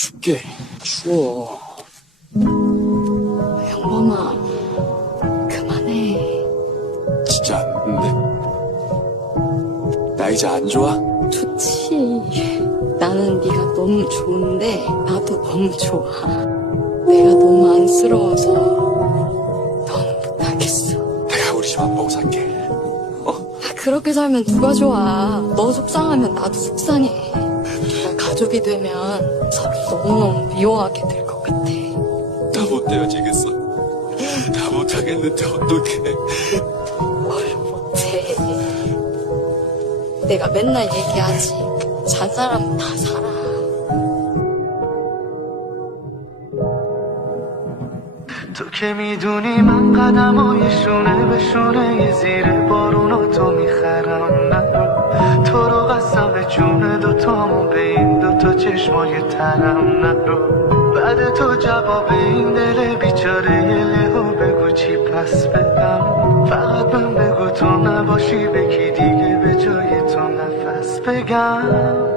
춥게. 추워. 영범아, 그만해. 진짜 안 돼? 나 이제 안 좋아? 좋지. 나는 네가 너무 좋은데 나도 너무 좋아. 내가 너무 안쓰러워서 너는 못하겠어. 내가 우리 집 안 보고 살게. 그렇게 살면 누가 좋아. 너 속상하면 나도 속상해. 우리가 가족이 되면 서로 너무너무 미워하게 될 것 같아. 나 못 헤어지겠어. 나 못하겠는데 어떡해. 뭘 못해. 내가 맨날 얘기하지. 잔 사람은 다 살아. تو که میدونی من قدم های شونه به شونه زیر بارون تو میخرم نرو تو رو قسم به جون دوتامون به این دوتا چشمای ترم نرو بعد تو جواب این دل بیچاره لهو بگو چی پس بدم فقط من بگو تو نباشی به کی دیگه به جای تو نفس بگم